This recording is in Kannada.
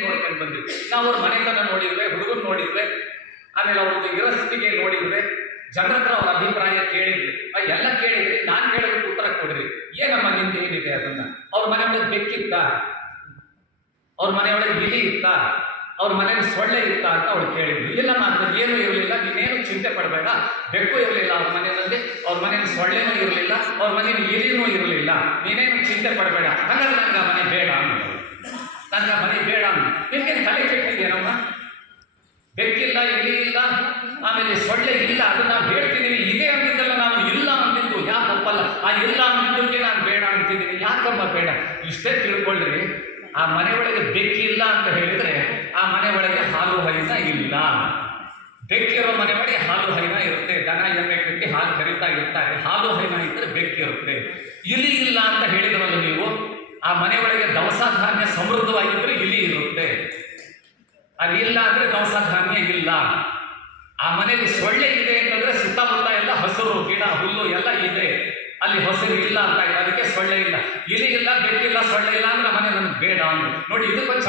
ನೋಡ್ಕೊಂಡು ಬಂದ್ವಿ ನಾವು ಅವ್ರ ಮನೆತನ ನೋಡಿದ್ವಿ, ಹುಡುಗನ್ ನೋಡಿದ್ವಿ, ಆಮೇಲೆ ಅವ್ರದ್ದು ಇರಸ್ತಿಗೆ ನೋಡಿದ್ವಿ, ಜನರ ಹತ್ರ ಅವ್ರ ಅಭಿಪ್ರಾಯ ಕೇಳಿದ್ವಿ. ಎಲ್ಲ ಕೇಳಿದ್ರಿ ನಾನು ಕೇಳೋದಕ್ಕೆ ಉತ್ತರ ಕೊಡ್ರಿ. ಏನಮ್ಮ ನಿಮ್ದು ಏನಿದೆ ಅದನ್ನ? ಅವ್ರ ಮನೆ ಒಳಗೆ ಬೆಕ್ಕಿತ್ತ? ಅವ್ರ ಮನೆಯೊಳಗೆ ಇಲಿ ಇತ್ತ? ಅವ್ರ ಮನೇಲಿ ಸೊಳ್ಳೆ ಇತ್ತ ಅಂತ ಅವಳು ಕೇಳಿದ್ವಿ. ಇಲ್ಲಮ್ಮ ಅಂತ ಏನೂ ಇರಲಿಲ್ಲ, ನೀನೇನು ಚಿಂತೆ ಪಡಬೇಡ. ಬೆಕ್ಕು ಇರಲಿಲ್ಲ ಅವ್ರ ಮನೆಯಲ್ಲಿ, ಅವ್ರ ಮನೇಲಿ ಸೊಳ್ಳೆನೂ ಇರಲಿಲ್ಲ, ಅವ್ರ ಮನೇಲಿ ಇಲಿನೂ ಇರಲಿಲ್ಲ. ನೀನೇನು ಚಿಂತೆ ಪಡಬೇಡ. ಹಾಗಾದ್ರೆ ನನಗೆ ಆ ಮನೆ ಬೇಡ ಅಂತ ನನಗೆ ಮನೆ ಬೇಡ ಅಂದ್ರು ನಿಮ್ಗೆ ತಲೆ ಕೆಟ್ಟಿದ್ದೇನಮ್ಮ ಬೆಕ್ಕಿಲ್ಲ ಇಲಿ ಇಲ್ಲ ಆಮೇಲೆ ಸೊಳ್ಳೆ ಇಲ್ಲ ಅದನ್ನ ನಾವು ಹೇಳ್ತಿದ್ದೀವಿ, ಇದೆ ಅಂದಿದ್ದಲ್ಲ ನಾವು ಇಲ್ಲ ಅಂತಿದ್ದು ಯಾಕೆ ಒಪ್ಪಲ್ಲ? ಆ ಇಲ್ಲ ಅಂದಿದ್ದಕ್ಕೆ ನಾನು ಬೇಡ ಅಂತಿದ್ದೀನಿ. ಯಾಕಮ್ಮ ಬೇಡ? ಇಷ್ಟೇ ತಿಳ್ಕೊಳ್ಳ್ರಿ ಆ ಮನೆ ಒಳಗೆ ಬೆಕ್ಕಿಲ್ಲ ಅಂತ ಹೇಳಿದರೆ ಆ ಮನೆ ಒಳಗೆ ಹಾಲು ಹರಿತ ಇಲ್ಲ. ಬೆಕ್ಕಿರೋ ಮನೆ ಒಳಗೆ ಹಾಲು ಹೈನ ಇರುತ್ತೆ. ದನ, ಎಮ್ಮೆ, ಕಟ್ಟಿ ಹಾಲು ಕರಿತಾ ಇರ್ತಾರೆ. ಹಾಲು ಹೈನ ಇದ್ದರೆ ಬೆಕ್ಕಿರುತ್ತೆ. ಇಲಿ ಇಲ್ಲ ಅಂತ ಹೇಳಿದ್ರಲ್ಲ ನೀವು, ಆ ಮನೆ ಒಳಗೆ ದವಸ ಧಾನ್ಯ ಸಮೃದ್ಧವಾಗಿದ್ದರೆ ಇಲಿ ಇರುತ್ತೆ ಅದು ಇಲ್ಲ ಅಂದ್ರೆ ದವಸ ಧಾನ್ಯ ಇಲ್ಲ. ಆ ಮನೆಯಲ್ಲಿ ಸೊಳ್ಳೆ ಇದೆ ಅಂತಂದ್ರೆ ಸುತ್ತಮುತ್ತ ಎಲ್ಲ ಹಸಿರು, ಗಿಡ, ಹುಲ್ಲು ಎಲ್ಲ ಇದೆ. ಅಲ್ಲಿ ಹಸಿರು ಇಲ್ಲ ಅಂತ ಅದಕ್ಕೆ ಸೊಳ್ಳೆ ಇಲ್ಲ. ಇಲಿ ಇಲ್ಲ ಬೆಟ್ಟಿಲ್ಲ ಸೊಳ್ಳೆ ಇಲ್ಲ ಅಂದ್ರೆ ಮನೆ ನನಗೆ ಬೇಡ ಅಂದರು. ನೋಡಿ, ಇದಕ್ಕೊಂದು